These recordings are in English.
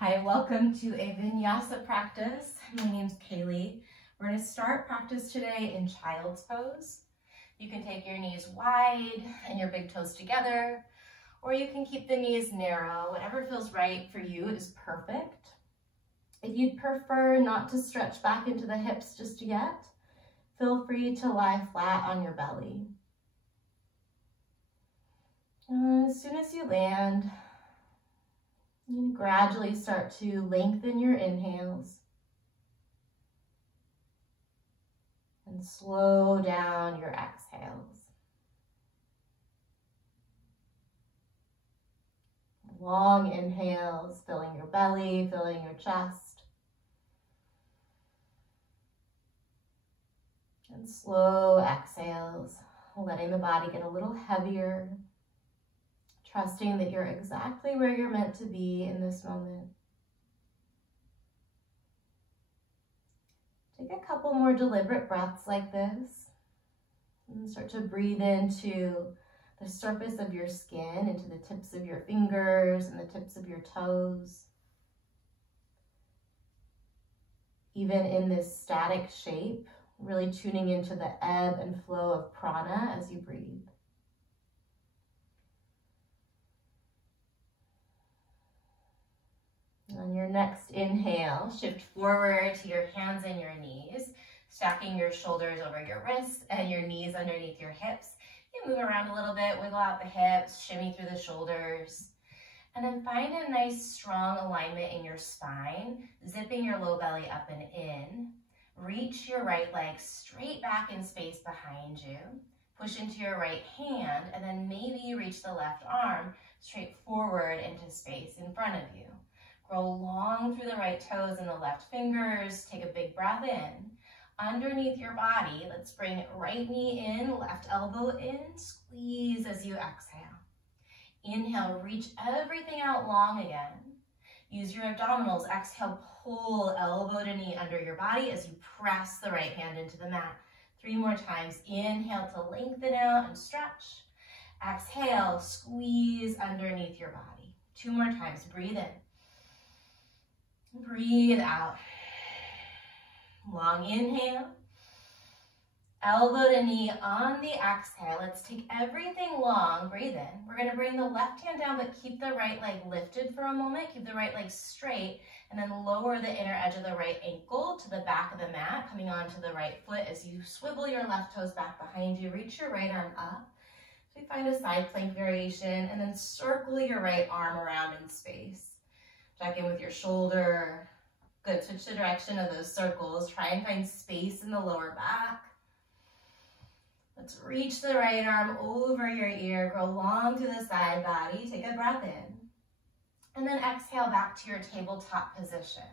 Hi, welcome to a Vinyasa practice. My name's Kaylee. We're going to start practice today in child's pose. You can take your knees wide and your big toes together, or you can keep the knees narrow. Whatever feels right for you is perfect. If you'd prefer not to stretch back into the hips just yet, feel free to lie flat on your belly. And as soon as you land, you gradually start to lengthen your inhales and slow down your exhales. Long inhales, filling your belly, filling your chest. And slow exhales, letting the body get a little heavier, trusting that you're exactly where you're meant to be in this moment. Take a couple more deliberate breaths like this. And start to breathe into the surface of your skin, into the tips of your fingers and the tips of your toes. Even in this static shape, really tuning into the ebb and flow of prana as you breathe. On your next inhale, shift forward to your hands and your knees, stacking your shoulders over your wrists and your knees underneath your hips. You move around a little bit, wiggle out the hips, shimmy through the shoulders. And then find a nice strong alignment in your spine, zipping your low belly up and in. Reach your right leg straight back in space behind you. Push into your right hand, and then maybe reach the left arm straight forward into space in front of you. Grow long through the right toes and the left fingers. Take a big breath in. Underneath your body, let's bring right knee in, left elbow in. Squeeze as you exhale. Inhale, reach everything out long again. Use your abdominals. Exhale, pull elbow to knee under your body as you press the right hand into the mat. 3 more times. Inhale to lengthen out and stretch. Exhale, squeeze underneath your body. 2 more times. Breathe in. Breathe out. Long inhale. Elbow to knee on the exhale. Let's take everything long. Breathe in. We're going to bring the left hand down, but keep the right leg lifted for a moment. Keep the right leg straight, and then lower the inner edge of the right ankle to the back of the mat, coming onto the right foot as you swivel your left toes back behind you. Reach your right arm up. So we find a side plank variation, and then circle your right arm around in space. Check in with your shoulder. Good, switch the direction of those circles. Try and find space in the lower back. Let's reach the right arm over your ear. Grow long to the side body. Take a breath in. And then exhale back to your tabletop position.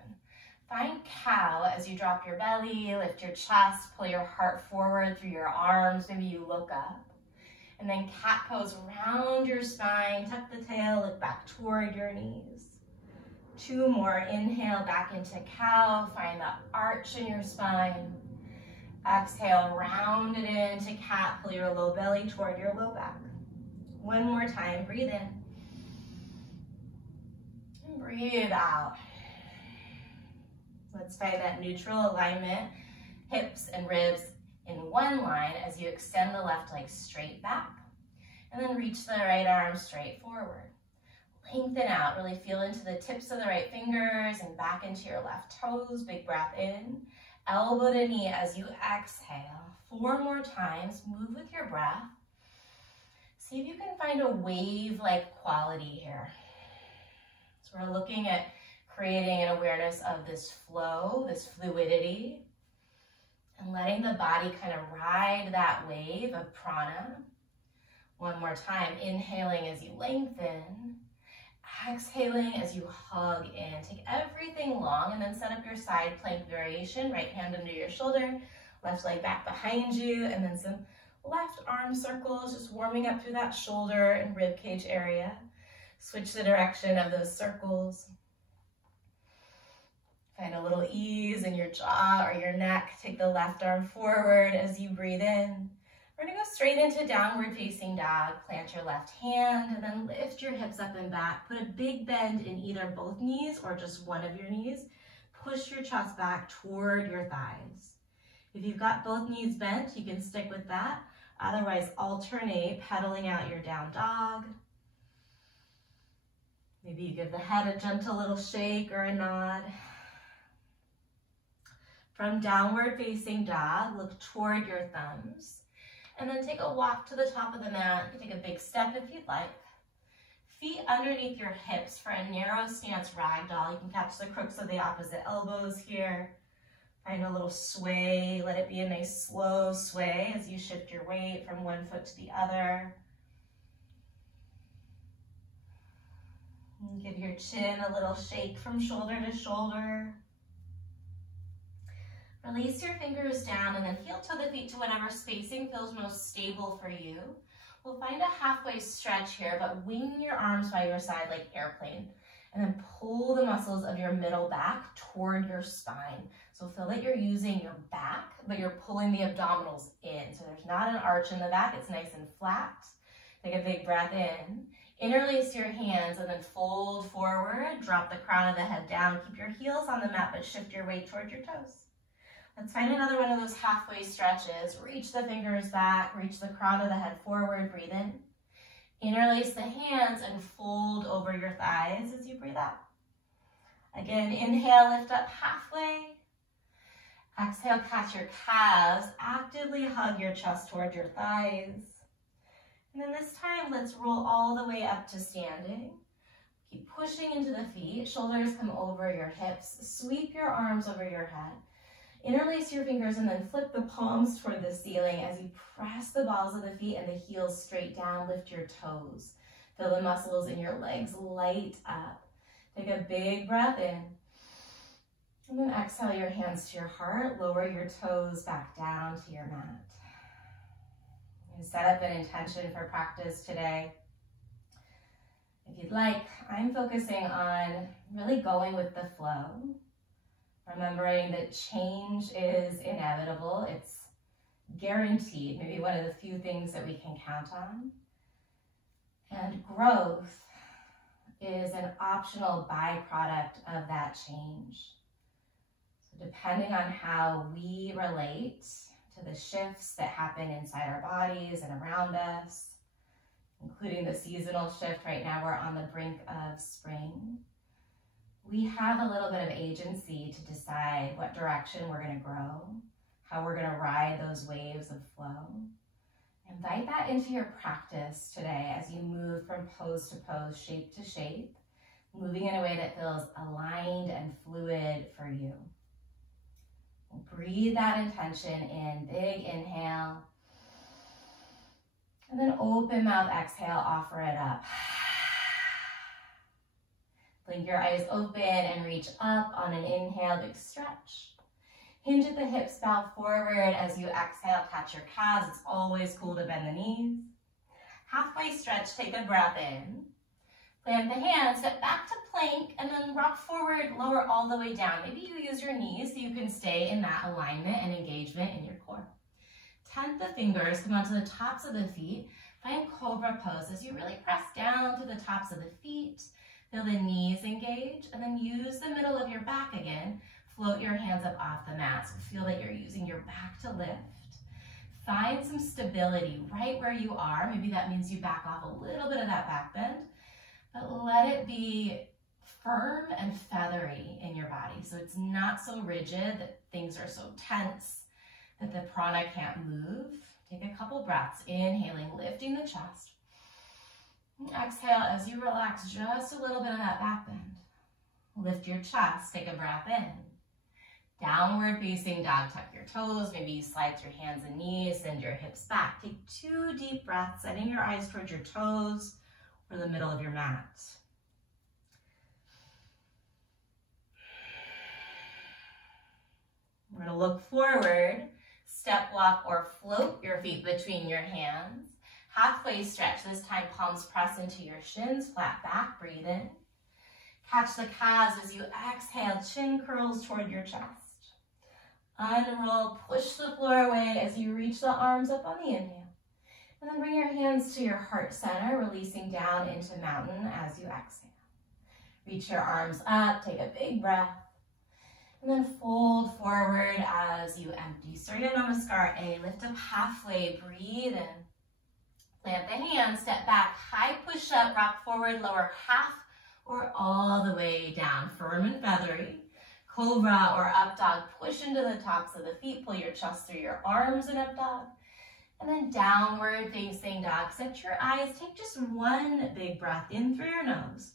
Find cow as you drop your belly, lift your chest, pull your heart forward through your arms. Maybe you look up. And then cat pose, round your spine, tuck the tail, look back toward your knees. 2 more. Inhale back into cow. Find the arch in your spine. Exhale, round it into cat. Pull your low belly toward your low back. 1 more time. Breathe in. And breathe out. Let's find that neutral alignment. Hips and ribs in one line as you extend the left leg straight back. And then reach the right arm straight forward. Lengthen out, really feel into the tips of the right fingers and back into your left toes. Big breath in. Elbow to knee as you exhale. 4 more times. Move with your breath. See if you can find a wave-like quality here. So we're looking at creating an awareness of this flow, this fluidity, and letting the body kind of ride that wave of prana. 1 more time. Inhaling as you lengthen. Exhaling as you hug in. Take everything long and then set up your side plank variation. Right hand under your shoulder, left leg back behind you, and then some left arm circles, just warming up through that shoulder and rib cage area. Switch the direction of those circles. Find a little ease in your jaw or your neck. Take the left arm forward as you breathe in. We're gonna go straight into downward facing dog. Plant your left hand and then lift your hips up and back. Put a big bend in either both knees or just one of your knees. Push your chest back toward your thighs. If you've got both knees bent, you can stick with that. Otherwise, alternate pedaling out your down dog. Maybe you give the head a gentle little shake or a nod. From downward facing dog, look toward your thumbs. And then take a walk to the top of the mat. You can take a big step if you'd like. Feet underneath your hips for a narrow stance ragdoll. You can catch the crooks of the opposite elbows here. Find a little sway. Let it be a nice slow sway as you shift your weight from one foot to the other. And give your chin a little shake from shoulder to shoulder. Release your fingers down and then heel toe the feet to whatever spacing feels most stable for you. We'll find a halfway stretch here, but wing your arms by your side like airplane. And then pull the muscles of your middle back toward your spine. So feel that you're using your back, but you're pulling the abdominals in. So there's not an arch in the back, it's nice and flat. Take a big breath in. Interlace your hands and then fold forward. Drop the crown of the head down. Keep your heels on the mat, but shift your weight toward your toes. Let's find another one of those halfway stretches. Reach the fingers back, reach the crown of the head forward, breathe in. Interlace the hands and fold over your thighs as you breathe out. Again, inhale, lift up halfway. Exhale, catch your calves. Actively hug your chest toward your thighs. And then this time, let's roll all the way up to standing. Keep pushing into the feet. Shoulders come over your hips. Sweep your arms over your head. Interlace your fingers and then flip the palms toward the ceiling as you press the balls of the feet and the heels straight down. Lift your toes. Feel the muscles in your legs light up. Take a big breath in. And then exhale your hands to your heart. Lower your toes back down to your mat. And set up an intention for practice today. If you'd like, I'm focusing on really going with the flow. Remembering that change is inevitable, it's guaranteed, maybe one of the few things that we can count on. And growth is an optional byproduct of that change. So depending on how we relate to the shifts that happen inside our bodies and around us, including the seasonal shift right now, we're on the brink of spring. We have a little bit of agency to decide what direction we're going to grow, how we're going to ride those waves of flow. Invite that into your practice today as you move from pose to pose, shape to shape, moving in a way that feels aligned and fluid for you. Breathe that intention in, big inhale, and then open mouth exhale, offer it up. Blink your eyes open and reach up on an inhale, big stretch. Hinge at the hips, bow forward as you exhale, catch your calves. It's always cool to bend the knees. Halfway stretch, take a breath in. Plant the hands, step back to plank, and then rock forward, lower all the way down. Maybe you use your knees so you can stay in that alignment and engagement in your core. Tent the fingers, come onto the tops of the feet. Find cobra pose as you really press down to the tops of the feet. Feel the knees engage, and then use the middle of your back again. Float your hands up off the mat. So feel that you're using your back to lift. Find some stability right where you are. Maybe that means you back off a little bit of that back bend, but let it be firm and feathery in your body. So it's not so rigid that things are so tense that the prana can't move. Take a couple breaths, inhaling, lifting the chest. Exhale as you relax just a little bit of that back bend. Lift your chest, take a breath in. Downward facing dog, tuck your toes. Maybe you slide your hands and knees, send your hips back. Take 2 deep breaths, setting your eyes towards your toes or the middle of your mat. We're going to look forward, step walk or float your feet between your hands. Halfway stretch, this time palms press into your shins, flat back, breathe in. Catch the calves as you exhale, chin curls toward your chest. Unroll, push the floor away as you reach the arms up on the inhale. And then bring your hands to your heart center, releasing down into mountain as you exhale. Reach your arms up, take a big breath. And then fold forward as you empty. Surya Namaskar A. Lift up halfway, breathe in. Plant the hands, step back, high push up, rock forward, lower half or all the way down. Firm and feathery. Cobra or up dog, push into the tops of the feet, pull your chest through your arms in up dog. And then downward facing dog. Set your eyes, take just one big breath in through your nose.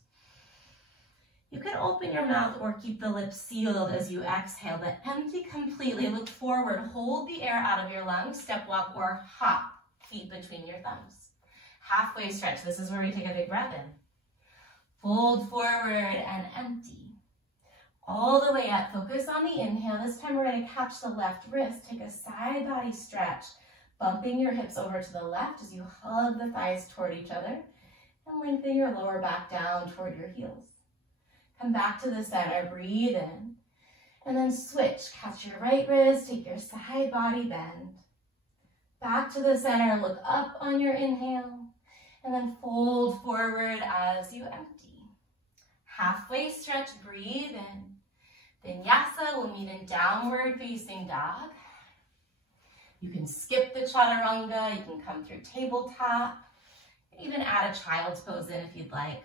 You can open your mouth or keep the lips sealed as you exhale, but empty completely. Look forward, hold the air out of your lungs, step, walk, or hop, feet between your thumbs. Halfway stretch, this is where we take a big breath in. Fold forward and empty. All the way up, focus on the inhale. This time we're gonna catch the left wrist, take a side body stretch, bumping your hips over to the left as you hug the thighs toward each other, and lengthen your lower back down toward your heels. Come back to the center, breathe in, and then switch. Catch your right wrist, take your side body bend. Back to the center, look up on your inhale, and then fold forward as you empty. Halfway stretch, breathe in. Vinyasa will meet in downward facing dog. You can skip the chaturanga, you can come through tabletop, you can even add a child's pose in if you'd like.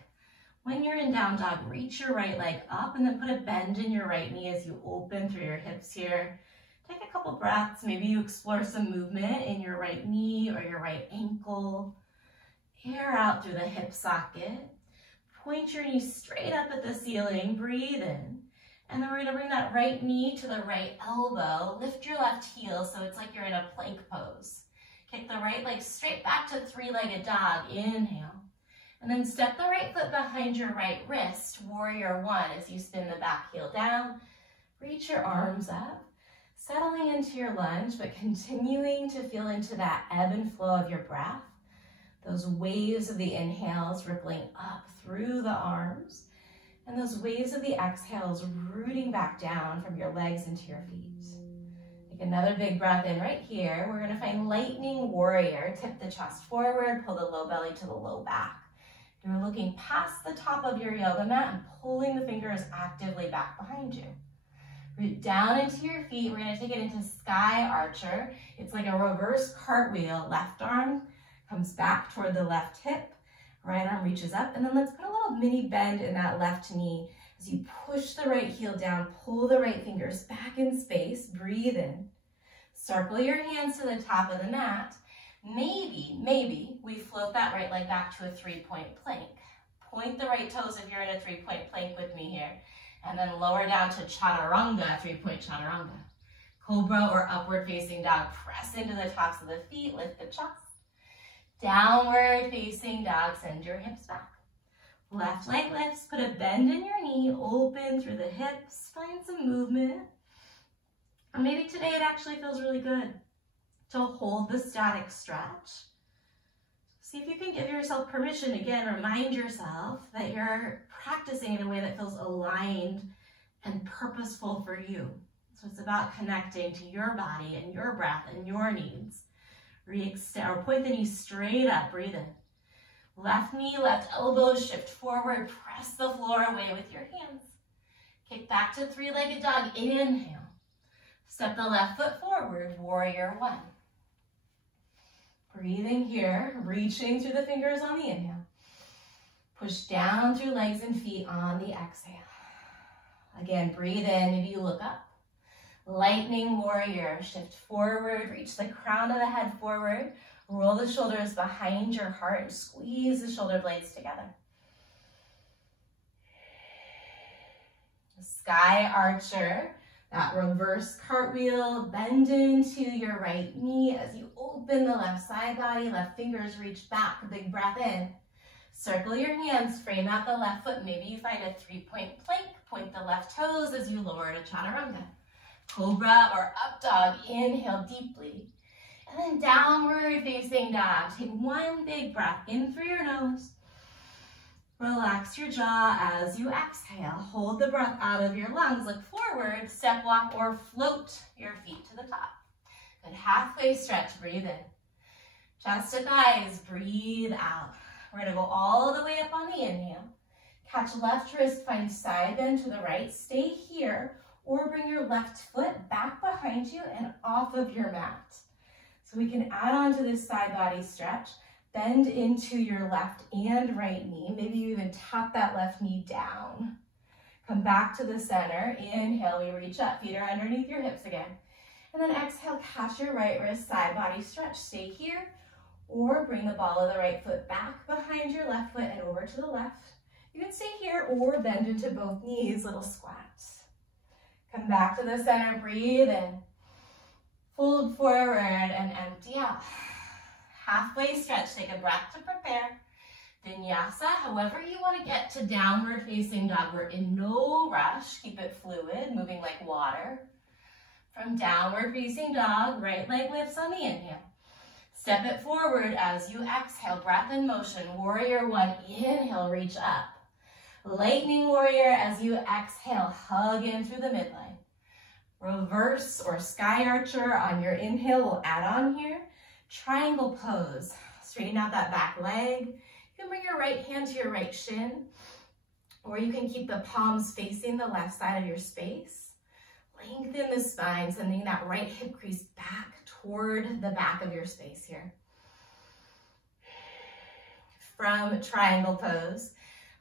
When you're in down dog, reach your right leg up and then put a bend in your right knee as you open through your hips here. Take a couple breaths. Maybe you explore some movement in your right knee or your right ankle. Air out through the hip socket. Point your knee straight up at the ceiling. Breathe in. And then we're going to bring that right knee to the right elbow. Lift your left heel so it's like you're in a plank pose. Kick the right leg straight back to three-legged dog. Inhale. And then step the right foot behind your right wrist, warrior one, as you spin the back heel down. Reach your arms up, settling into your lunge, but continuing to feel into that ebb and flow of your breath. Those waves of the inhales rippling up through the arms, and those waves of the exhales rooting back down from your legs into your feet. Take another big breath in right here. We're going to find lightning warrior. Tip the chest forward, pull the low belly to the low back. You're looking past the top of your yoga mat and pulling the fingers actively back behind you. Root down into your feet. We're going to take it into sky archer. It's like a reverse cartwheel. Left arm comes back toward the left hip. Right arm reaches up. And then let's put a little mini bend in that left knee as you push the right heel down, pull the right fingers back in space. Breathe in. Circle your hands to the top of the mat. Maybe we float that right leg back to a three-point plank. Point the right toes if you're in a three-point plank with me here. And then lower down to chaturanga, three-point chaturanga. Cobra or upward facing dog. Press into the tops of the feet, lift the chest. Downward facing dog, send your hips back. Left leg lifts, put a bend in your knee, open through the hips, find some movement. Or maybe today it actually feels really good to hold the static stretch. See if you can give yourself permission. Again, remind yourself that you're practicing in a way that feels aligned and purposeful for you. So it's about connecting to your body and your breath and your needs. Re-extend or point the knee straight up, breathe in. Left knee, left elbow, shift forward, press the floor away with your hands. Kick back to three-legged dog, inhale. Step the left foot forward, warrior one. Breathing here, reaching through the fingers on the inhale. Push down through legs and feet on the exhale. Again, breathe in, maybe you look up. Lightning warrior, shift forward, reach the crown of the head forward, roll the shoulders behind your heart and squeeze the shoulder blades together. Sky archer, that reverse cartwheel, bend into your right knee as you open the left side body, left fingers reach back, a big breath in. Circle your hands, frame out the left foot. Maybe you find a three-point plank, point the left toes as you lower to chaturanga. Cobra or up dog, inhale deeply. And then downward facing dog. Take one big breath in through your nose. Relax your jaw as you exhale. Hold the breath out of your lungs. Look forward, step, walk, or float your feet to the top. Good halfway stretch, breathe in. Chest to thighs, breathe out. We're gonna go all the way up on the inhale. Catch left wrist, find side bend to the right. Stay here, or bring your left foot back behind you and off of your mat. So we can add on to this side body stretch. Bend into your left and right knee. Maybe you even tap that left knee down. Come back to the center. Inhale, we reach up. Feet are underneath your hips again. And then exhale, catch your right wrist, side body stretch. Stay here, or bring the ball of the right foot back behind your left foot and over to the left. You can stay here or bend into both knees, little squats. Come back to the center, breathe in. Fold forward and empty out. Halfway stretch, take a breath to prepare. Vinyasa, however you want to get to downward facing dog. We're in no rush, keep it fluid, moving like water. From downward facing dog, right leg lifts on the inhale. Step it forward as you exhale, breath in motion. Warrior one, inhale, reach up. Lightning warrior as you exhale, hug in through the midline. Reverse or sky archer on your inhale, we'll add on here. Triangle pose, straighten out that back leg. You can bring your right hand to your right shin, or you can keep the palms facing the left side of your space. Lengthen the spine, sending that right hip crease back toward the back of your space here. From triangle pose,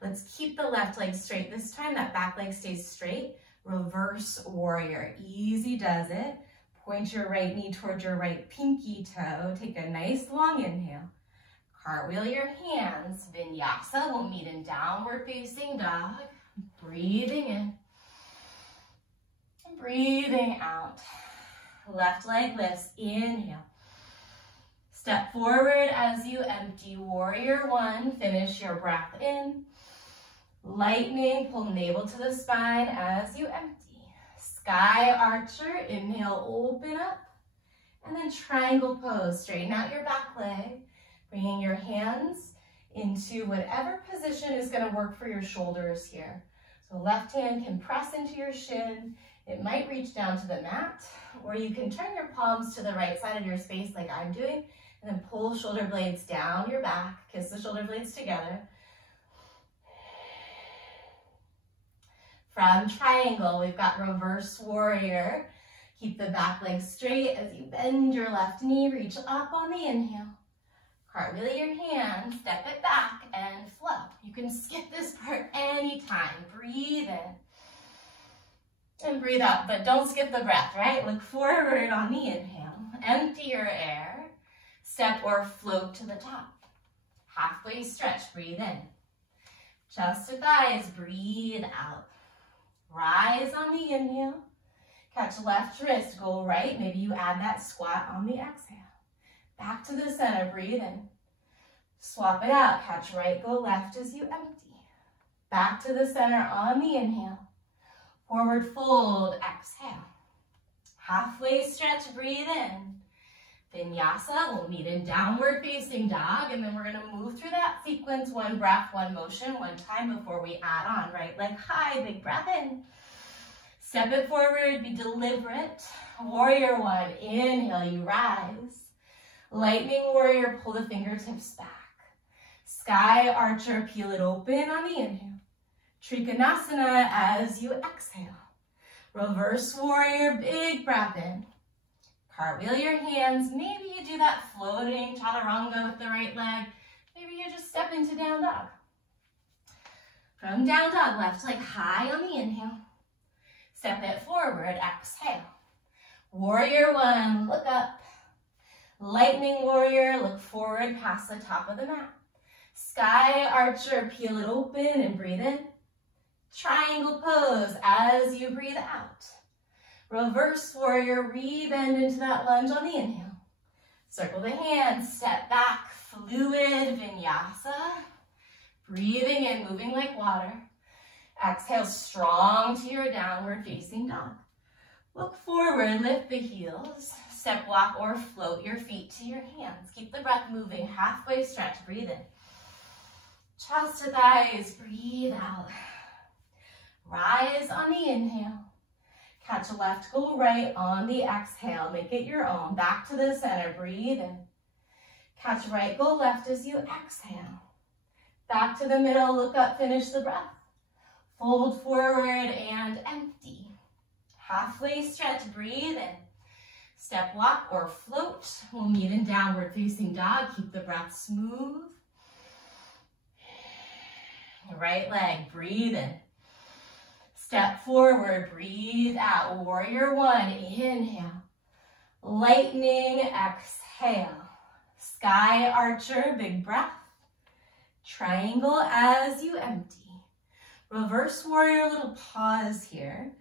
let's keep the left leg straight. This time that back leg stays straight. Reverse warrior, easy does it. Point your right knee towards your right pinky toe. Take a nice long inhale. Cartwheel your hands. Vinyasa will meet in downward facing dog. Breathing in. And breathing out. Left leg lifts. Inhale. Step forward as you empty. Warrior one. Finish your breath in. Lightning. Pull navel to the spine as you empty. Sky archer, inhale, open up, and then triangle pose. Straighten out your back leg, bringing your hands into whatever position is going to work for your shoulders here. So left hand can press into your shin. It might reach down to the mat, or you can turn your palms to the right side of your space like I'm doing, and then pull shoulder blades down your back, kiss the shoulder blades together. From triangle, we've got reverse warrior. Keep the back leg straight as you bend your left knee, reach up on the inhale. Cartwheel your hands, step it back and flow. You can skip this part anytime. Breathe in and breathe out, but don't skip the breath, right? Look forward on the inhale. Empty your air. Step or float to the top. Halfway stretch, breathe in. Chest to thighs, breathe out. Rise on the inhale. Catch left wrist, go right. Maybe you add that squat on the exhale. Back to the center, breathe in. Swap it out, catch right, go left as you empty. Back to the center on the inhale. Forward fold, exhale. Halfway stretch, breathe in. Vinyasa, we'll meet in downward facing dog, and then we're gonna move through that sequence, one breath, one motion, one time before we add on. Right leg high, big breath in. Step it forward, be deliberate. Warrior one, inhale, you rise. Lightning warrior, pull the fingertips back. Sky archer, peel it open on the inhale. Trikonasana as you exhale. Reverse warrior, big breath in. Cartwheel your hands. Maybe you do that floating chaturanga with the right leg. Maybe you just step into down dog. From down dog, left leg high on the inhale. Step it forward, exhale. Warrior one, look up. Lightning warrior, look forward past the top of the mat. Sky archer, peel it open and breathe in. Triangle pose as you breathe out. Reverse warrior, re-bend into that lunge on the inhale. Circle the hands, step back, fluid vinyasa. Breathing in, moving like water. Exhale, strong to your downward facing dog. Look forward, lift the heels. Step, walk, or float your feet to your hands. Keep the breath moving, halfway stretch, breathe in. Chest to thighs, breathe out. Rise on the inhale. Catch left, go right on the exhale. Make it your own. Back to the center, breathe in. Catch right, go left as you exhale. Back to the middle, look up, finish the breath. Fold forward and empty. Halfway stretch, breathe in. Step walk or float. We'll meet in downward facing dog. Keep the breath smooth. Right leg, breathe in. Step forward, breathe out. Warrior one, inhale. Lightning, exhale. Sky archer, big breath. Triangle as you empty. Reverse warrior, little pause here.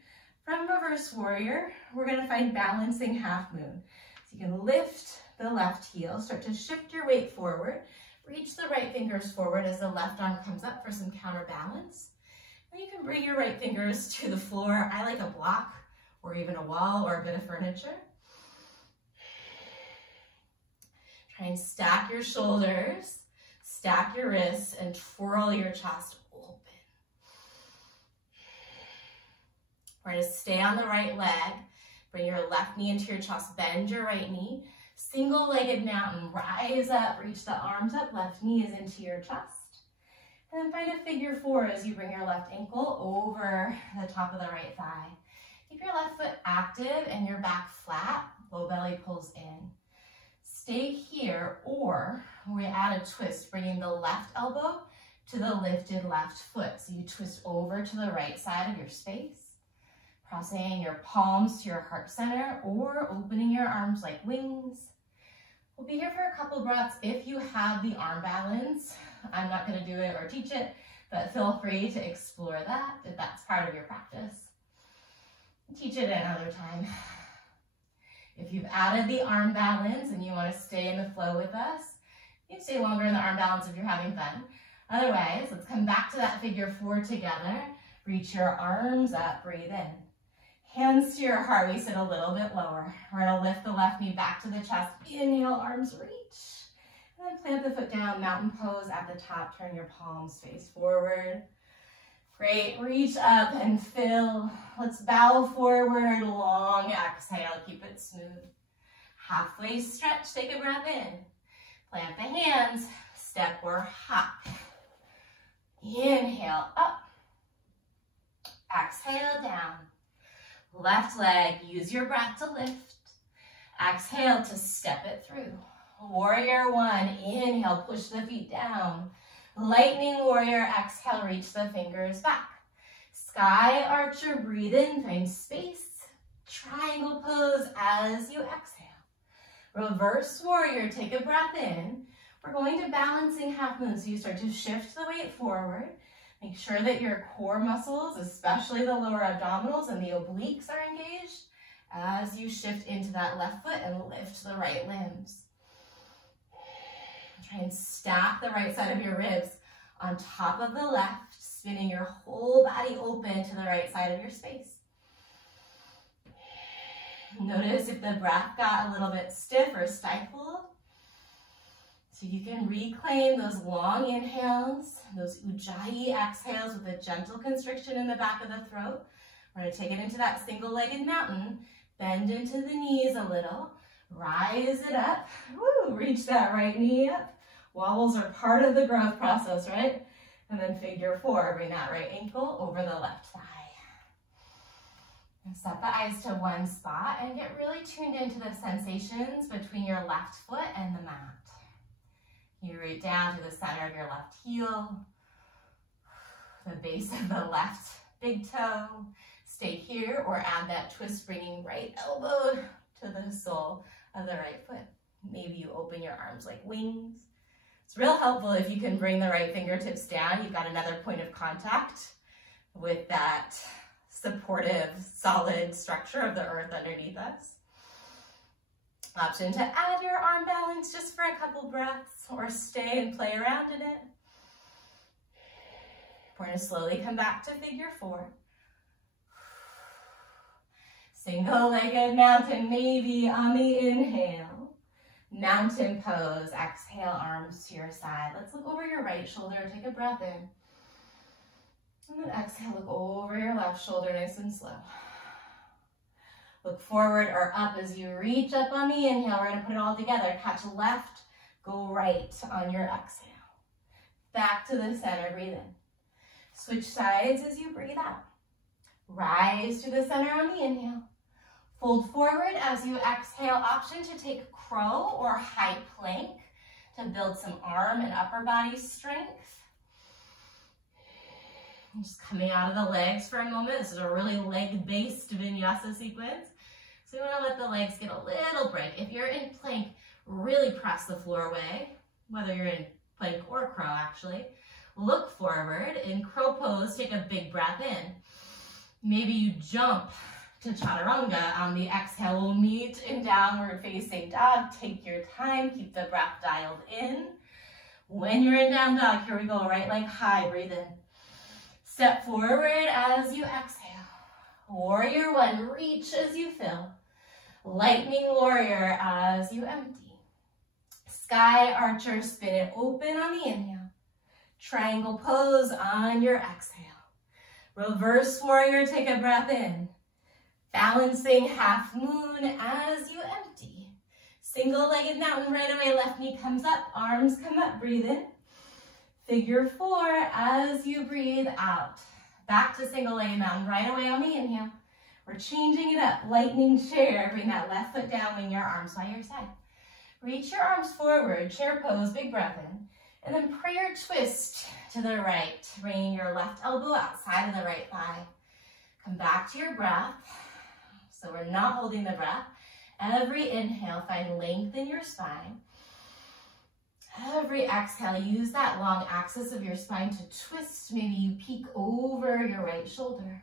From reverse warrior, we're gonna find balancing half moon. So you can lift the left heel, start to shift your weight forward, reach the right fingers forward as the left arm comes up for some counterbalance. Then you can bring your right fingers to the floor. I like a block or even a wall or a bit of furniture. Try and stack your shoulders, stack your wrists, and twirl your chest open. We're going to stay on the right leg. Bring your left knee into your chest, bend your right knee. Single-legged mountain, rise up, reach the arms up, left knee is into your chest. And then find a figure four as you bring your left ankle over the top of the right thigh. Keep your left foot active and your back flat, low belly pulls in. Stay here, or we add a twist, bringing the left elbow to the lifted left foot. So you twist over to the right side of your space. Crossing your palms to your heart center or opening your arms like wings. We'll be here for a couple breaths if you have the arm balance. I'm not going to do it or teach it, but feel free to explore that if that's part of your practice. Teach it another time. If you've added the arm balance and you want to stay in the flow with us, you can stay longer in the arm balance if you're having fun. Otherwise, let's come back to that figure four together. Reach your arms up, breathe in. Hands to your heart, we sit a little bit lower. We're gonna lift the left knee back to the chest. Inhale, arms reach. And then plant the foot down, mountain pose at the top. Turn your palms face forward. Great, reach up and fill. Let's bow forward, long exhale, keep it smooth. Halfway stretch, take a breath in. Plant the hands, step or hop. Inhale, up. Exhale, down. Left leg, use your breath to lift. Exhale to step it through. Warrior one, inhale, push the feet down. Lightning warrior, exhale, reach the fingers back. Sky archer, breathe in, find space. Triangle pose as you exhale. Reverse warrior, take a breath in. We're going to balancing half moon, so you start to shift the weight forward. Make sure that your core muscles, especially the lower abdominals and the obliques, are engaged as you shift into that left foot and lift the right limbs. Try and stack the right side of your ribs on top of the left, spinning your whole body open to the right side of your space. Notice if the breath got a little bit stiff or stifled. So you can reclaim those long inhales, those ujjayi exhales with a gentle constriction in the back of the throat. We're going to take it into that single-legged mountain, bend into the knees a little, rise it up, woo, reach that right knee up. Wobbles are part of the growth process, right? And then figure four, bring that right ankle over the left thigh. And set the eyes to one spot and get really tuned into the sensations between your left foot and the mat. You root down to the center of your left heel, the base of the left big toe. Stay here or add that twist, bringing right elbow to the sole of the right foot. Maybe you open your arms like wings. It's real helpful if you can bring the right fingertips down. You've got another point of contact with that supportive, solid structure of the earth underneath us. Option to add your arm balance just for a couple breaths or stay and play around in it. We're going to slowly come back to figure four. Single-legged mountain, maybe on the inhale. Mountain pose, exhale, arms to your side. Let's look over your right shoulder, take a breath in. And then exhale, look over your left shoulder, nice and slow. Look forward or up as you reach up on the inhale. We're going to put it all together. Catch left, Go right on your exhale. Back to the center, breathe in. Switch sides as you breathe out. Rise to the center on the inhale. Fold forward as you exhale. Option to take crow or high plank to build some arm and upper body strength. Just coming out of the legs for a moment. This is a really leg-based vinyasa sequence. So you want to let the legs get a little break. If you're in plank, really press the floor away, whether you're in plank or crow actually. Look forward. In crow pose, take a big breath in. Maybe you jump to chaturanga. On the exhale, we'll meet in downward facing dog. Take your time, keep the breath dialed in. When you're in down dog, here we go, right leg high, breathe in. Step forward as you exhale. Warrior one, reach as you fill. Lightning warrior as you empty. Sky archer, spin it open on the inhale. Triangle pose on your exhale. Reverse warrior, take a breath in. Balancing half moon as you empty. Single-legged mountain right away, left knee comes up, arms come up, breathe in. Figure four as you breathe out. Back to single-legged mountain right away on the inhale. We're changing it up, lightning chair. Bring that left foot down, wing your arms by your side. Reach your arms forward, chair pose, big breath in. And then prayer twist to the right, bringing your left elbow outside of the right thigh. Come back to your breath. So we're not holding the breath. Every inhale, find length in your spine. Every exhale, use that long axis of your spine to twist. Maybe you peek over your right shoulder.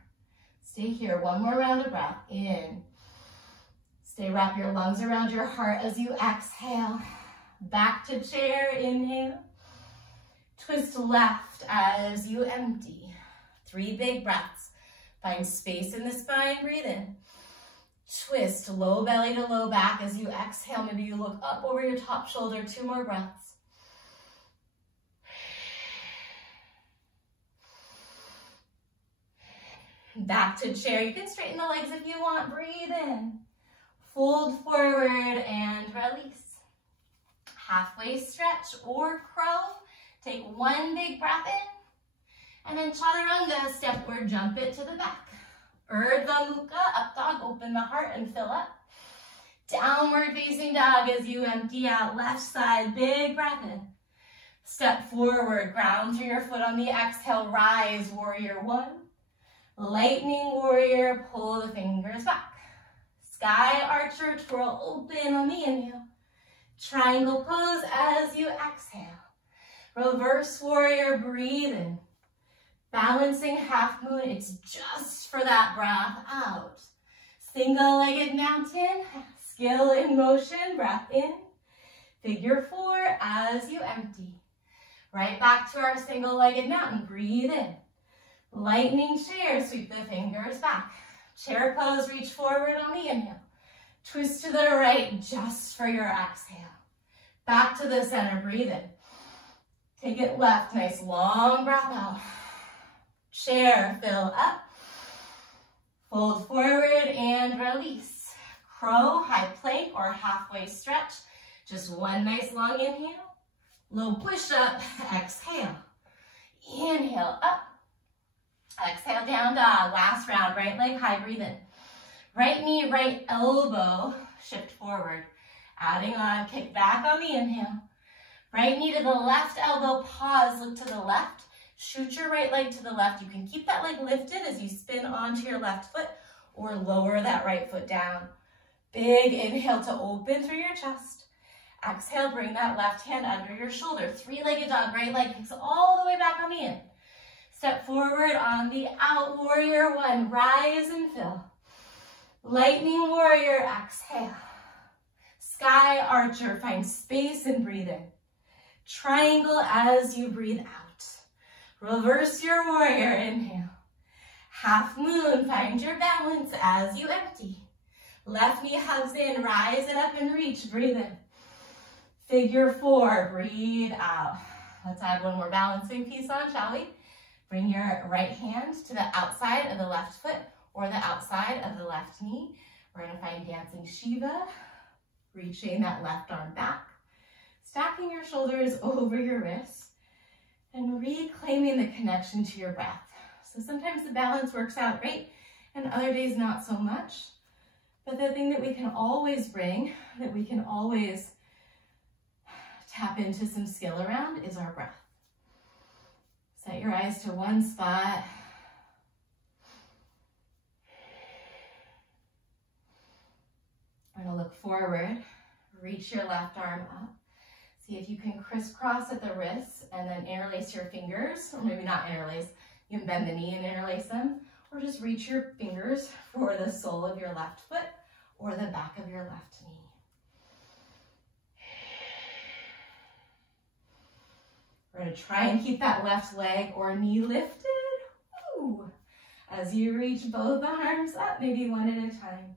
Stay here, one more round of breath, in. Stay, wrap your lungs around your heart as you exhale. Back to chair, inhale. Twist left as you empty. 3 big breaths. Find space in the spine, breathe in. Twist, low belly to low back as you exhale. Maybe you look up over your top shoulder, 2 more breaths. Back to chair. You can straighten the legs if you want. Breathe in. Fold forward and release. Halfway stretch or crow. Take 1 big breath in. And then chaturanga, step or jump it to the back. Urdhva Mukha, up dog, open the heart and fill up. Downward facing dog as you empty out. Left side, big breath in. Step forward, ground through your foot on the exhale. Rise, warrior one. Lightning warrior, pull the fingers back. Sky archer, twirl open on the inhale. Triangle pose as you exhale. Reverse warrior, breathe in. Balancing half moon, it's just for that breath out. Single-legged mountain, skill in motion, breath in. Figure four as you empty. Right back to our single-legged mountain, breathe in. Lightning chair, sweep the fingers back. Chair pose, reach forward on the inhale. Twist to the right just for your exhale. Back to the center, breathe in. Take it left, nice long breath out. Chair, fill up. Fold forward and release. Crow, high plank or halfway stretch. Just 1 nice long inhale. Low push up, exhale. Inhale up. Exhale, down dog. Last round, right leg high, breathe in. Right knee, right elbow, shift forward. Adding on, kick back on the inhale. Right knee to the left elbow, pause, look to the left. Shoot your right leg to the left. You can keep that leg lifted as you spin onto your left foot or lower that right foot down. Big inhale to open through your chest. Exhale, bring that left hand under your shoulder. 3-legged dog, right leg kicks all the way back on the in. Step forward on the out, warrior one, rise and fill. Lightning warrior, exhale. Sky archer, find space and breathe in. Triangle as you breathe out. Reverse your warrior, inhale. Half moon, find your balance as you empty. Left knee hugs in, rise it up and reach, breathe in. Figure four, breathe out. Let's add one more balancing piece on, shall we? Bring your right hand to the outside of the left foot or the outside of the left knee. We're gonna find dancing Shiva, reaching that left arm back. stacking your shoulders over your wrists and reclaiming the connection to your breath. So sometimes the balance works out great and other days not so much. But the thing that we can always bring, that we can always tap into some skill around is our breath. Set your eyes to one spot. We're gonna look forward, reach your left arm up. See if you can crisscross at the wrists and then interlace your fingers, or maybe not interlace, you can bend the knee and interlace them, or just reach your fingers for the sole of your left foot or the back of your left knee. We're gonna try and keep that left leg or knee lifted. Woo. As you reach both arms up, maybe one at a time.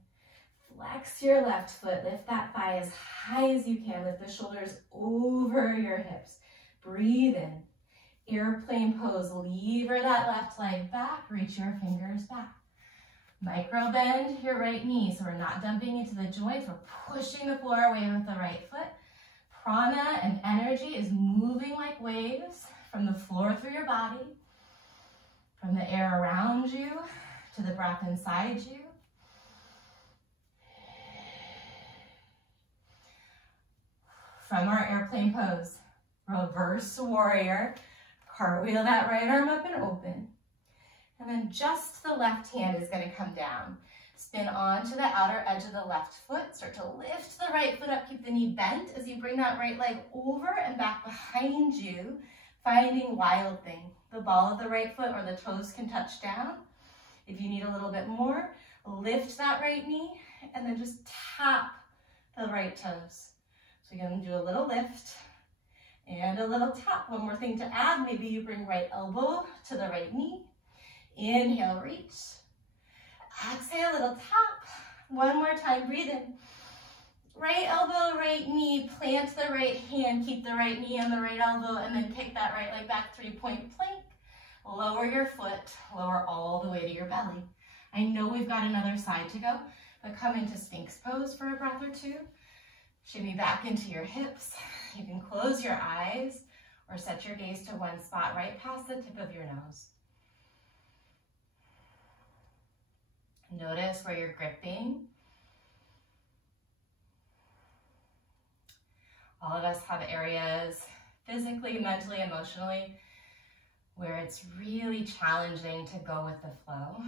Flex your left foot, lift that thigh as high as you can. Lift the shoulders over your hips. Breathe in. Airplane pose, lever that left leg back, reach your fingers back. Micro bend your right knee, so we're not dumping into the joints, we're pushing the floor away with the right foot. Prana and energy is moving like waves from the floor through your body, from the air around you to the breath inside you. From our airplane pose, reverse warrior, cartwheel that right arm up and open. And then just the left hand is gonna come down. Spin onto the outer edge of the left foot. Start to lift the right foot up, keep the knee bent as you bring that right leg over and back behind you, finding wild thing. The ball of the right foot or the toes can touch down. If you need a little bit more, lift that right knee and then just tap the right toes. So you're gonna do a little lift and a little tap. One more thing to add, maybe you bring right elbow to the right knee. Inhale, reach. Exhale, little tap. One more time, breathe in. Right elbow, right knee, plant the right hand, keep the right knee on the right elbow, and then kick that right leg back, 3-point plank. Lower your foot, lower all the way to your belly. I know we've got another side to go, but come into Sphinx pose for a breath or two. Shimmy back into your hips. You can close your eyes or set your gaze to one spot right past the tip of your nose. Notice where you're gripping. All of us have areas physically, mentally, emotionally where it's really challenging to go with the flow.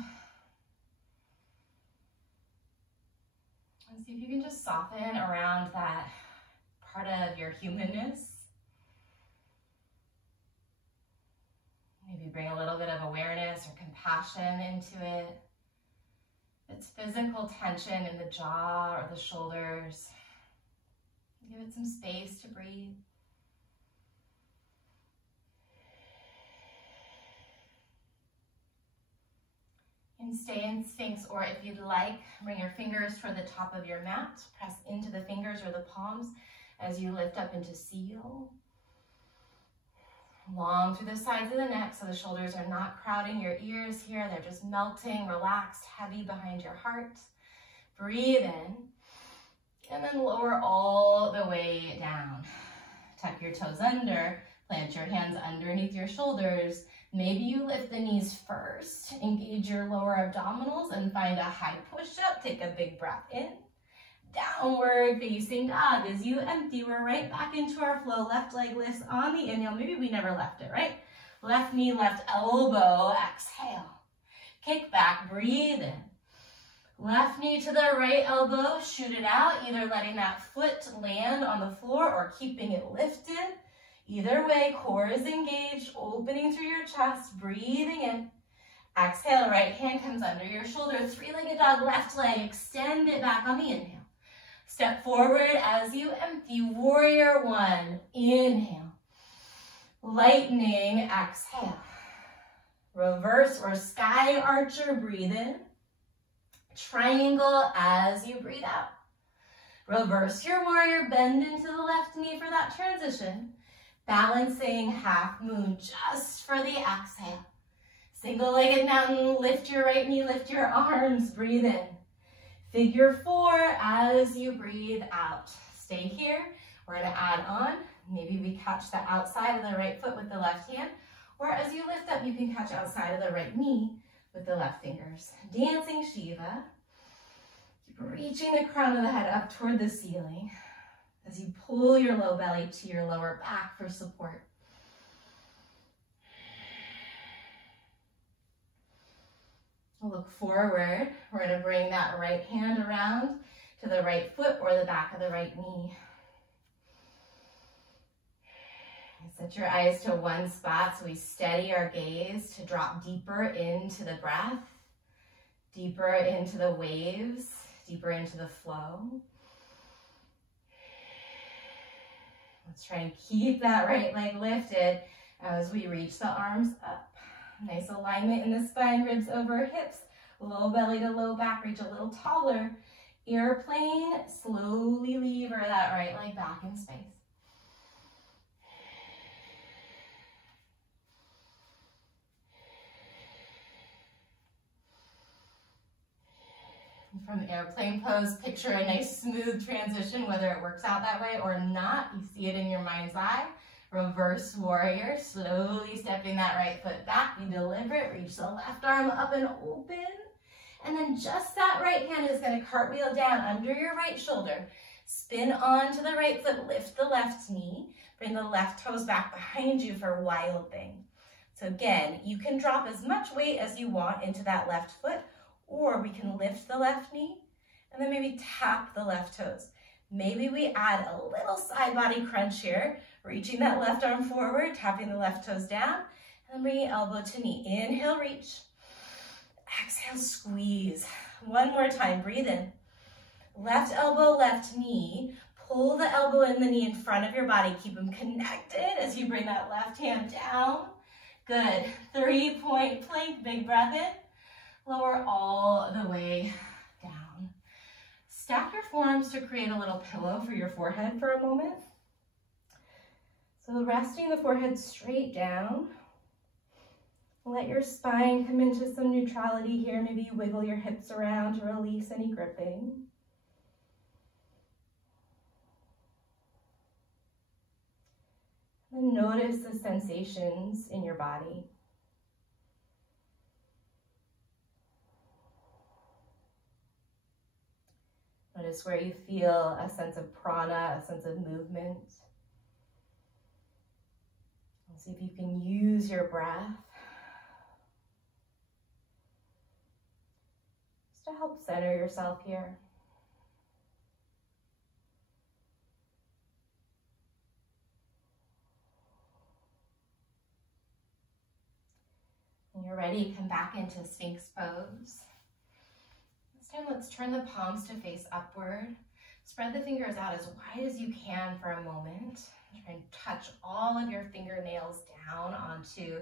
And see if you can just soften around that part of your humanness. Maybe bring a little bit of awareness or compassion into it. If it's physical tension in the jaw or the shoulders, give it some space to breathe. And stay in Sphinx, or if you'd like, bring your fingers toward the top of your mat. Press into the fingers or the palms as you lift up into Seal. Long through the sides of the neck so the shoulders are not crowding your ears here. They're just melting, relaxed, heavy behind your heart. Breathe in. And then lower all the way down. Tuck your toes under. Plant your hands underneath your shoulders. Maybe you lift the knees first. Engage your lower abdominals and find a high push-up. Take a big breath in. Downward facing dog. As you empty, we're right back into our flow. Left leg lifts on the inhale. Maybe we never left it, right? Left knee, left elbow. Exhale. Kick back, breathe in. Left knee to the right elbow. Shoot it out, either letting that foot land on the floor or keeping it lifted. Either way, core is engaged, opening through your chest, breathing in. Exhale, right hand comes under your shoulder. Three-legged dog, left leg, extend it back on the inhale. Step forward as you empty, warrior one. Inhale. Lightning, exhale. Reverse or sky archer, breathe in. Triangle as you breathe out. Reverse your warrior, bend into the left knee for that transition. Balancing half moon just for the exhale. Single-legged mountain, lift your right knee, lift your arms, breathe in. Figure four as you breathe out. Stay here. We're gonna add on Maybe we catch the outside of the right foot with the left hand, or as you lift up, you can catch outside of the right knee with the left fingers. Dancing Shiva. Keep reaching the crown of the head up toward the ceiling as you pull your low belly to your lower back for support. We'll look forward. We're going to bring that right hand around to the right foot or the back of the right knee. Set your eyes to one spot so we steady our gaze to drop deeper into the breath, deeper into the waves, deeper into the flow. Let's try and keep that right leg lifted as we reach the arms up. Nice alignment in the spine, ribs over hips, low belly to low back, reach a little taller. Airplane, slowly lever that right leg back in space. From airplane pose, picture a nice smooth transition, whether it works out that way or not. You see it in your mind's eye. Reverse warrior, slowly stepping that right foot back. Be deliberate, reach the left arm up and open. And then just that right hand is going to cartwheel down under your right shoulder. Spin onto the right foot, lift the left knee. Bring the left toes back behind you for wild thing. So again, you can drop as much weight as you want into that left foot, or we can lift the left knee and then maybe tap the left toes. Maybe we add a little side body crunch here, reaching that left arm forward, tapping the left toes down, and then bringing elbow to knee. Inhale, reach. Exhale, squeeze. One more time, breathe in. Left elbow, left knee. Pull the elbow and the knee in front of your body. Keep them connected as you bring that left hand down. Good. 3-point plank, big breath in. Lower all the way down. Stack your forearms to create a little pillow for your forehead for a moment. So resting the forehead straight down. Let your spine come into some neutrality here. Maybe you wiggle your hips around to release any gripping. And notice the sensations in your body. Notice where you feel a sense of prana, a sense of movement. And see if you can use your breath just to help center yourself here. When you're ready, come back into Sphinx pose. This time, let's turn the palms to face upward. Spread the fingers out as wide as you can for a moment. Try and touch all of your fingernails down onto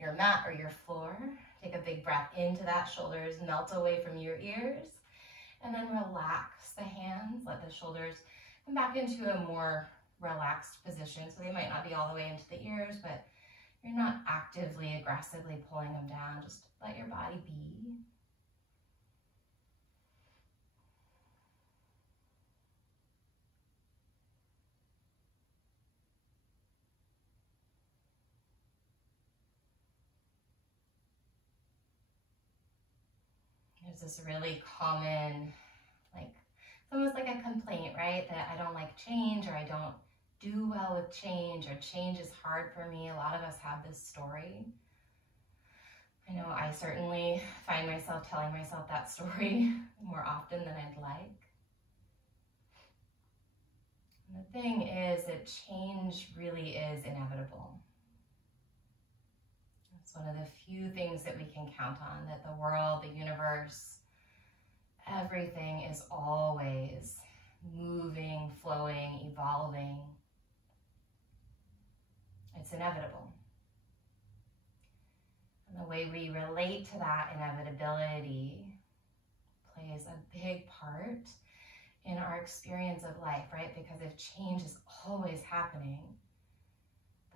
your mat or your floor. Take a big breath into that, shoulders melt away from your ears. And then relax the hands, let the shoulders come back into a more relaxed position. So they might not be all the way into the ears, but you're not actively, aggressively pulling them down. Just let your body be. There's this really common, it's almost like a complaint, right? That I don't like change, or I don't do well with change, or change is hard for me. A lot of us have this story. I know I certainly find myself telling myself that story more often than I'd like. And the thing is that change really is inevitable. It's one of the few things that we can count on, that the world, the universe, everything is always moving, flowing, evolving. It's inevitable. And the way we relate to that inevitability plays a big part in our experience of life, right? Because if change is always happening,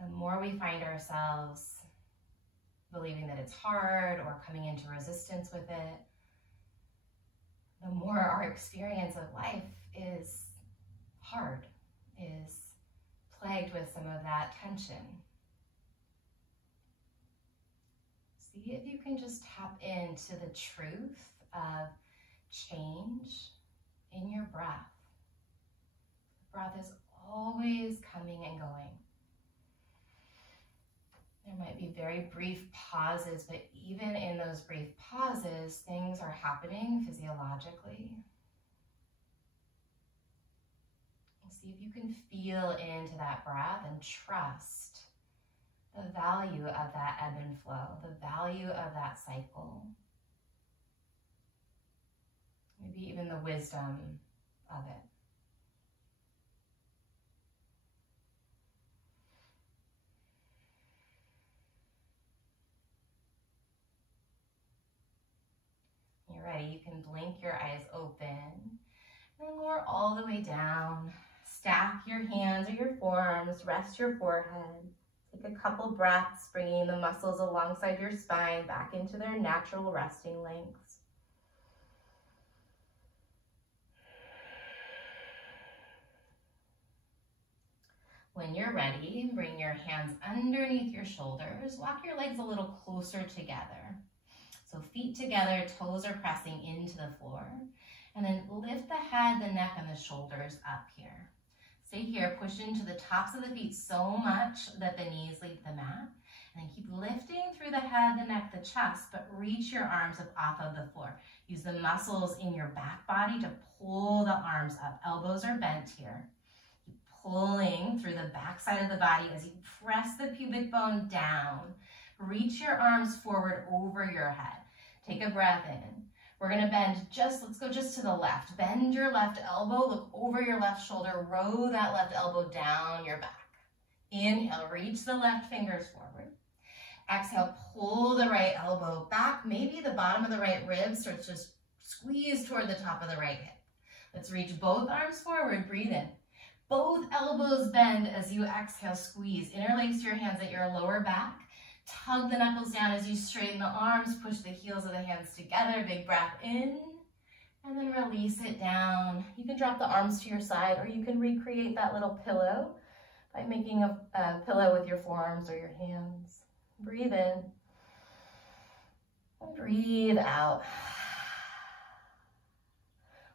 the more we find ourselves believing that it's hard or coming into resistance with it, the more our experience of life is hard, is plagued with some of that tension. See if you can just tap into the truth of change in your breath. The breath is always coming and going. There might be very brief pauses, but even in those brief pauses, things are happening physiologically. See if you can feel into that breath and trust the value of that ebb and flow, the value of that cycle. Maybe even the wisdom of it. When you're ready, you can blink your eyes open and lower all the way down. Stack your hands or your forearms, rest your forehead. Take a couple breaths, bringing the muscles alongside your spine back into their natural resting lengths. When you're ready, bring your hands underneath your shoulders. Walk your legs a little closer together. So feet together, toes are pressing into the floor. And then lift the head, the neck, and the shoulders up here. Stay here, push into the tops of the feet so much that the knees leave the mat. And then keep lifting through the head, the neck, the chest, but reach your arms up off of the floor. Use the muscles in your back body to pull the arms up. Elbows are bent here. Keep pulling through the back side of the body as you press the pubic bone down. Reach your arms forward over your head. Take a breath in. We're gonna bend let's go just to the left. Bend your left elbow, look over your left shoulder, row that left elbow down your back. Inhale, reach the left fingers forward. Exhale, pull the right elbow back. Maybe the bottom of the right rib starts to squeeze toward the top of the right hip. Let's reach both arms forward, breathe in. Both elbows bend as you exhale, squeeze. Interlace your hands at your lower back. Tug the knuckles down as you straighten the arms, push the heels of the hands together, big breath in, and then release it down. You can drop the arms to your side, or you can recreate that little pillow by making a pillow with your forearms or your hands. Breathe in, and breathe out.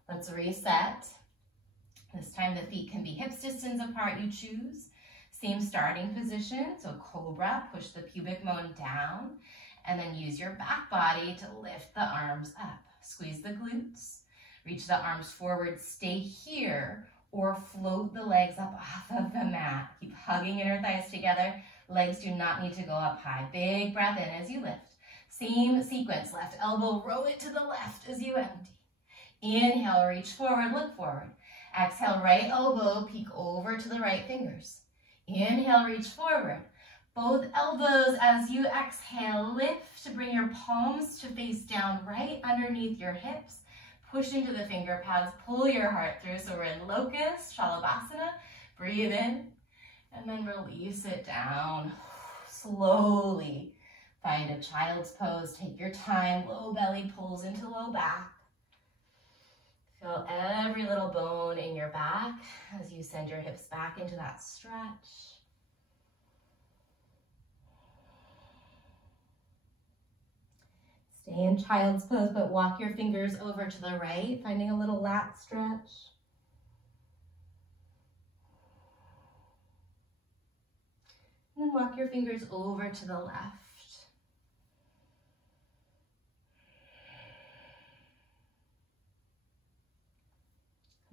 Let's reset. This time the feet can be hips distance apart, you choose. Same starting position, so cobra, push the pubic bone down, and then use your back body to lift the arms up. Squeeze the glutes, reach the arms forward, stay here, or float the legs up off of the mat. Keep hugging inner thighs together. Legs do not need to go up high. Big breath in as you lift. Same sequence, left elbow, row it to the left as you empty. Inhale, reach forward, look forward. Exhale, right elbow, peek over to the right fingers. Inhale, reach forward. Both elbows as you exhale, lift to bring your palms to face down right underneath your hips. Push into the finger pads, pull your heart through. So we're in locust, shalabhasana. Breathe in and then release it down. Slowly find a child's pose. Take your time. Low belly pulls into low back. Feel every little bone in your back as you send your hips back into that stretch. Stay in child's pose, but walk your fingers over to the right, finding a little lat stretch. And then walk your fingers over to the left.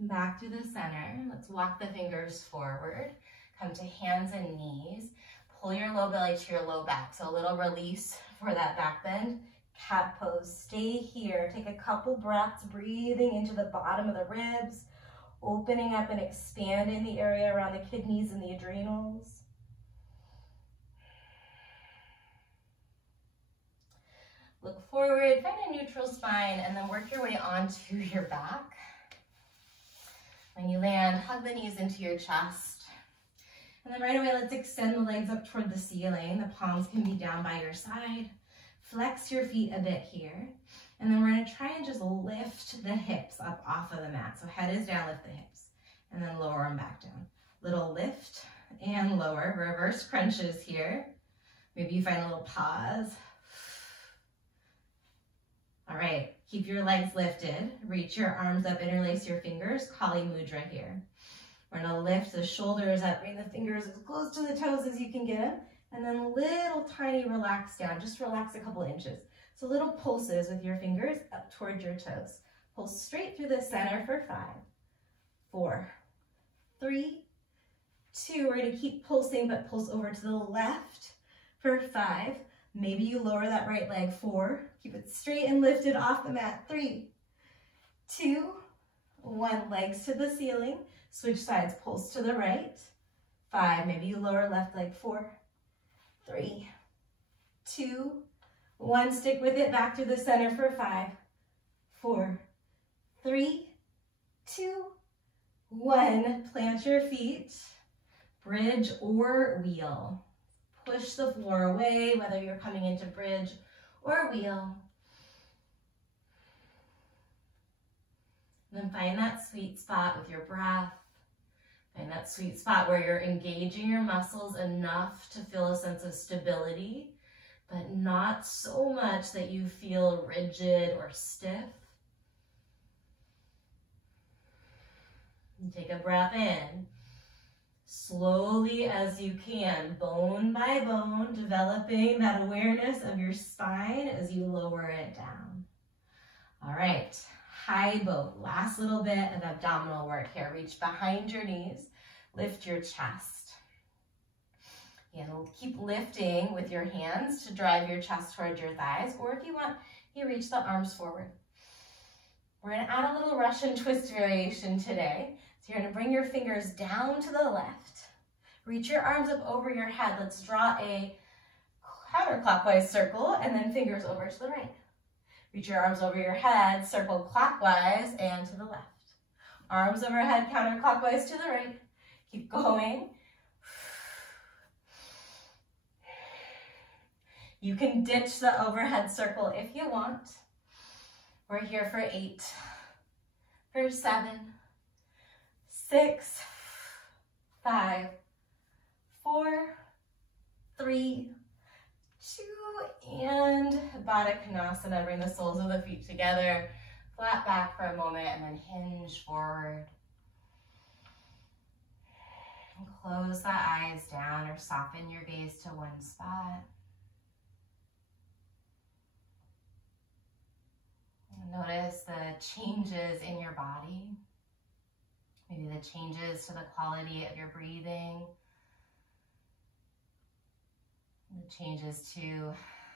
Back to the center. Let's walk the fingers forward. Come to hands and knees. Pull your low belly to your low back. So a little release for that back bend. Cat pose. Stay here. Take a couple breaths, breathing into the bottom of the ribs, opening up and expanding the area around the kidneys and the adrenals. Look forward, find a neutral spine, and then work your way onto your back. When you land, hug the knees into your chest. And then right away, let's extend the legs up toward the ceiling. The palms can be down by your side. Flex your feet a bit here. And then we're gonna try and just lift the hips up off of the mat. So head is down, lift the hips. And then lower them back down. Little lift and lower. Reverse crunches here. Maybe you find a little pause. All right, keep your legs lifted. Reach your arms up, interlace your fingers. Kali Mudra here. We're gonna lift the shoulders up, bring the fingers as close to the toes as you can get them, and then little tiny relax down. Just relax a couple inches. So little pulses with your fingers up towards your toes. Pulse straight through the center for 5, 4, 3, 2. We're gonna keep pulsing, but pulse over to the left for 5. Maybe you lower that right leg. 4. Keep it straight and lifted off the mat. 3, 2, 1. Legs to the ceiling. Switch sides. Pulse to the right. 5. Maybe you lower left leg. 4, 3, 2, 1. Stick with it. Back to the center for 5, 4, 3, 2, 1. Plant your feet. Bridge or wheel. Push the floor away, whether you're coming into bridge or wheel. And then find that sweet spot with your breath. Find that sweet spot where you're engaging your muscles enough to feel a sense of stability, but not so much that you feel rigid or stiff. And take a breath in. Slowly as you can, bone by bone, developing that awareness of your spine as you lower it down. All right, high boat. Last little bit of abdominal work here. Reach behind your knees, lift your chest. And we'll keep lifting with your hands to drive your chest towards your thighs, or if you want, you reach the arms forward. We're gonna add a little Russian twist variation today. So you're gonna bring your fingers down to the left. Reach your arms up over your head. Let's draw a counterclockwise circle and then fingers over to the right. Reach your arms over your head, circle clockwise and to the left. Arms overhead, counterclockwise to the right. Keep going. You can ditch the overhead circle if you want. We're here for 8, for 7, 6, 5, 4, 3, 2, and Baddha Konasana. Bring the soles of the feet together, flat back for a moment, and then hinge forward. And close the eyes down or soften your gaze to one spot. Notice the changes in your body. Maybe the changes to the quality of your breathing. The changes to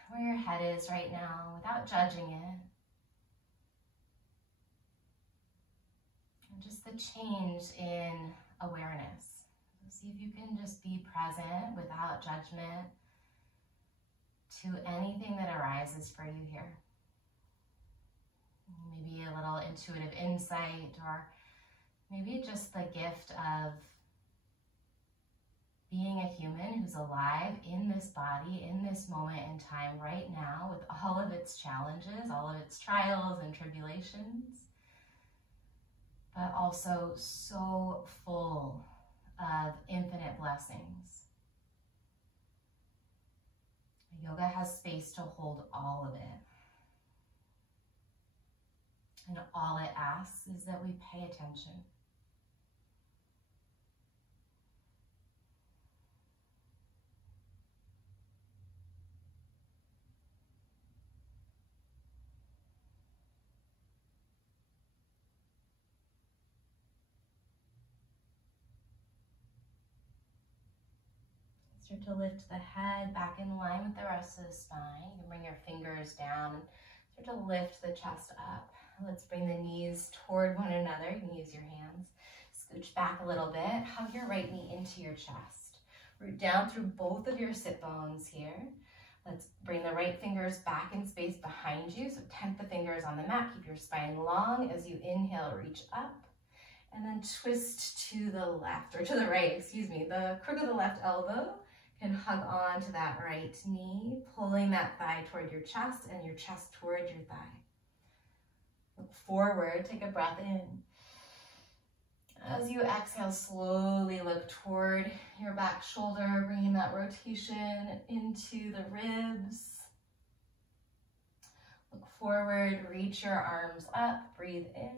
where your head is right now without judging it. And just the change in awareness. See if you can just be present without judgment to anything that arises for you here. Maybe a little intuitive insight, or maybe just the gift of being a human who's alive in this body, in this moment in time right now, with all of its challenges, all of its trials and tribulations, but also so full of infinite blessings. Yoga has space to hold all of it. And all it asks is that we pay attention. Start to lift the head back in line with the rest of the spine. You can bring your fingers down and start to lift the chest up. Let's bring the knees toward one another. You can use your hands. Scooch back a little bit. Hug your right knee into your chest. Root down through both of your sit bones here. Let's bring the right fingers back in space behind you. So tent the fingers on the mat. Keep your spine long as you inhale, reach up. And then twist to the left, or to the right, excuse me. The crook of the left elbow can hug on to that right knee, pulling that thigh toward your chest and your chest toward your thigh. Look forward, take a breath in. As you exhale, slowly look toward your back shoulder, bringing that rotation into the ribs. Look forward, reach your arms up, breathe in,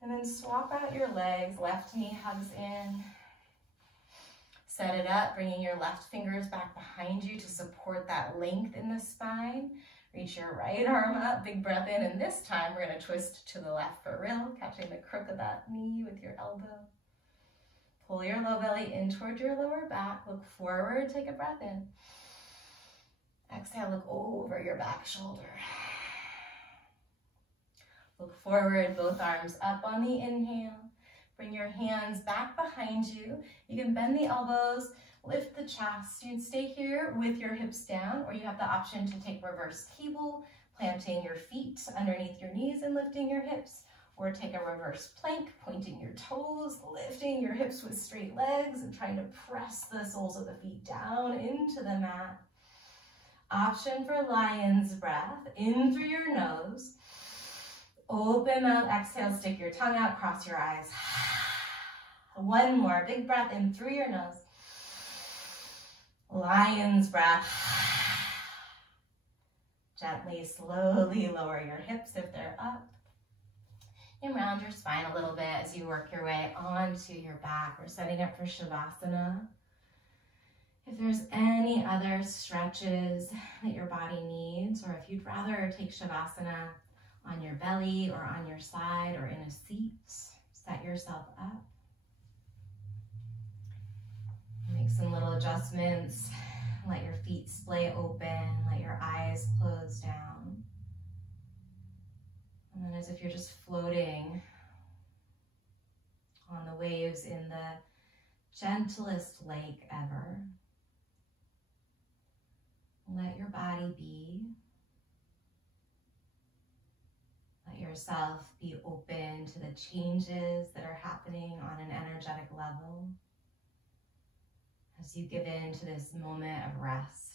and then swap out your legs. Left knee hugs in. Set it up, bringing your left fingers back behind you to support that length in the spine. Reach your right arm up, big breath in, and this time we're gonna twist to the left for real, catching the crook of that knee with your elbow. Pull your low belly in toward your lower back, look forward, take a breath in. Exhale, look over your back shoulder. Look forward, both arms up on the inhale. Bring your hands back behind you. You can bend the elbows, lift the chest. You can stay here with your hips down, or you have the option to take reverse table, planting your feet underneath your knees and lifting your hips, or take a reverse plank, pointing your toes, lifting your hips with straight legs and trying to press the soles of the feet down into the mat. Option for lion's breath, in through your nose. Open mouth, exhale, stick your tongue out, cross your eyes. One more, big breath in through your nose. Lion's breath. Gently, slowly lower your hips if they're up. And round your spine a little bit as you work your way onto your back. We're setting up for Shavasana. If there's any other stretches that your body needs, or if you'd rather take Shavasana on your belly or on your side or in a seat, set yourself up. Make some little adjustments. Let your feet splay open. Let your eyes close down. And then as if you're just floating on the waves in the gentlest lake ever. Let your body be. Let yourself be open to the changes that are happening on an energetic level as you give in to this moment of rest.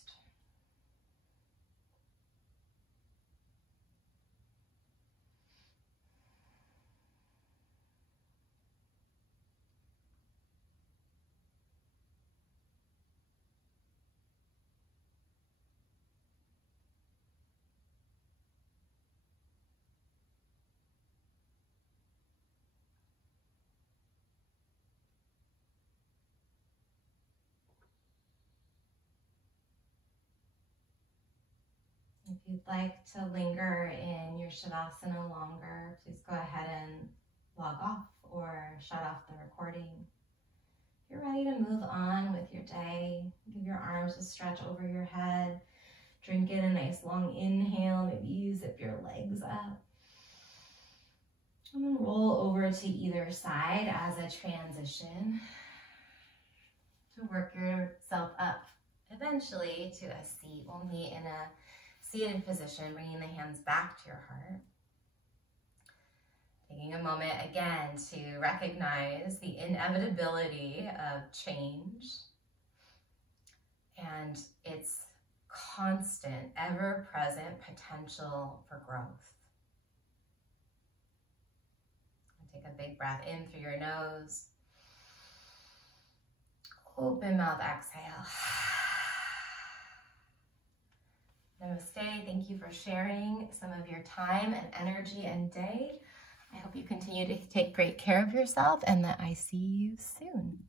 If you'd like to linger in your Shavasana longer, please go ahead and log off or shut off the recording. If you're ready to move on with your day, give your arms a stretch over your head. Drink in a nice long inhale. Maybe you zip your legs up. And then roll over to either side as a transition to work yourself up eventually to a seat. We'll meet in a seated position, bringing the hands back to your heart. Taking a moment again to recognize the inevitability of change and its constant, ever-present potential for growth. Take a big breath in through your nose. Open mouth, exhale. Namaste. Thank you for sharing some of your time and energy and day. I hope you continue to take great care of yourself and that I see you soon.